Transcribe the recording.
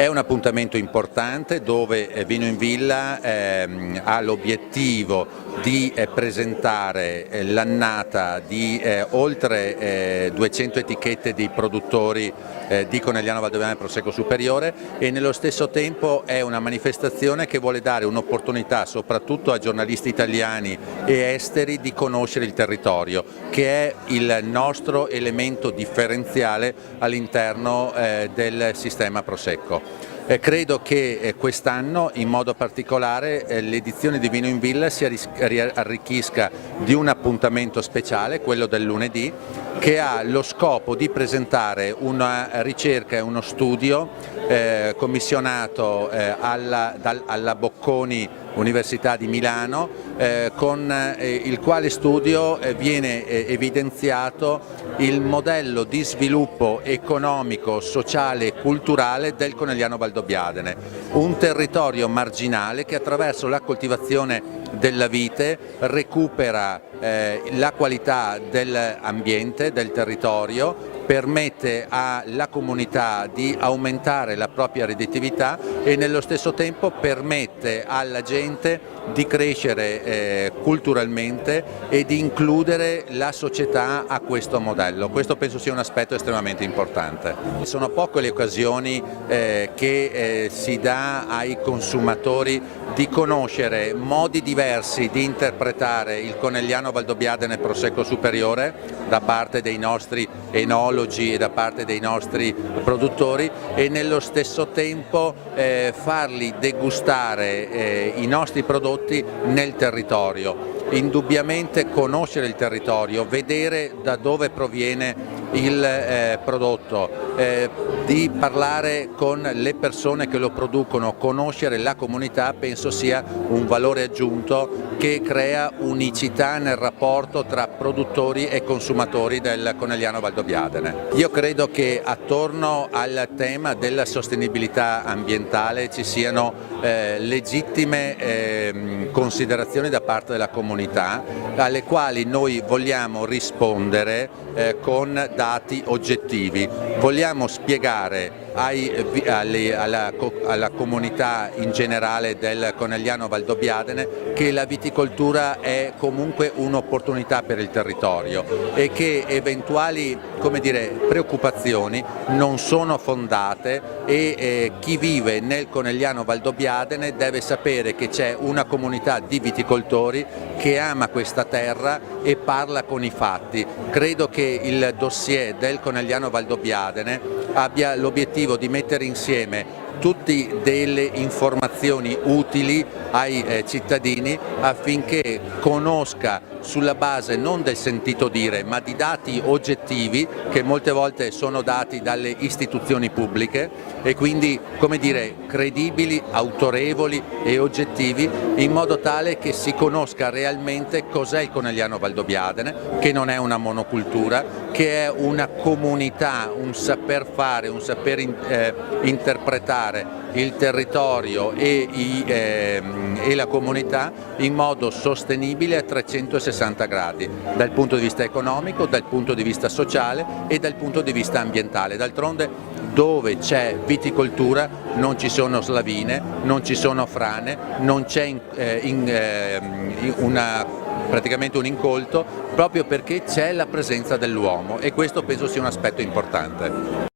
È un appuntamento importante dove Vino in Villa ha l'obiettivo di presentare l'annata di oltre 200 etichette di produttori di Conegliano Valdobbiadene Prosecco Superiore, e nello stesso tempo è una manifestazione che vuole dare un'opportunità soprattutto a giornalisti italiani e esteri di conoscere il territorio, che è il nostro elemento differenziale all'interno del sistema Prosecco. Credo che quest'anno in modo particolare l'edizione di Vino in Villa si arricchisca di un appuntamento speciale, quello del lunedì, che ha lo scopo di presentare una ricerca e uno studio commissionato alla Bocconi Università di Milano, con il quale studio viene evidenziato il modello di sviluppo economico, sociale e culturale del Conegliano Valdobbiadene, un territorio marginale che attraverso la coltivazione della vite recupera la qualità dell'ambiente, del territorio, permette alla comunità di aumentare la propria redditività e nello stesso tempo permette alla gente di crescere culturalmente e di includere la società a questo modello. Questo penso sia un aspetto estremamente importante. Sono poche le occasioni che si dà ai consumatori di conoscere modi diversi di interpretare il Conegliano Valdobbiadene Prosecco Superiore da parte dei nostri enologi e da parte dei nostri produttori, e nello stesso tempo farli degustare i nostri prodotti nel territorio. Indubbiamente conoscere il territorio, vedere da dove proviene il prodotto, di parlare con le persone che lo producono, conoscere la comunità, penso sia un valore aggiunto che crea unicità nel rapporto tra produttori e consumatori del Conegliano Valdobbiadene. Io credo che attorno al tema della sostenibilità ambientale ci siano legittime considerazioni da parte della comunità, alle quali noi vogliamo rispondere con dati oggettivi. Vogliamo spiegare alla comunità in generale del Conegliano Valdobbiadene che la viticoltura è comunque un'opportunità per il territorio e che eventuali, preoccupazioni non sono fondate, e chi vive nel Conegliano Valdobbiadene deve sapere che c'è una comunità di viticoltori che ama questa terra e parla con i fatti. Credo che il dossier del Conegliano Valdobbiadene abbia l'obiettivo di mettere insieme tutte delle informazioni utili ai cittadini affinché conosca sulla base non del sentito dire ma di dati oggettivi che molte volte sono dati dalle istituzioni pubbliche e quindi credibili, autorevoli e oggettivi, in modo tale che si conosca realmente cos'è il Conegliano Valdobbiadene, che non è una monocultura, che è una comunità, un saper fare, un saper interpretare il territorio e la comunità in modo sostenibile a 360 gradi, dal punto di vista economico, dal punto di vista sociale e dal punto di vista ambientale. D'altronde dove c'è viticoltura non ci sono slavine, non ci sono frane, non c'è praticamente un incolto, proprio perché c'è la presenza dell'uomo, e questo penso sia un aspetto importante.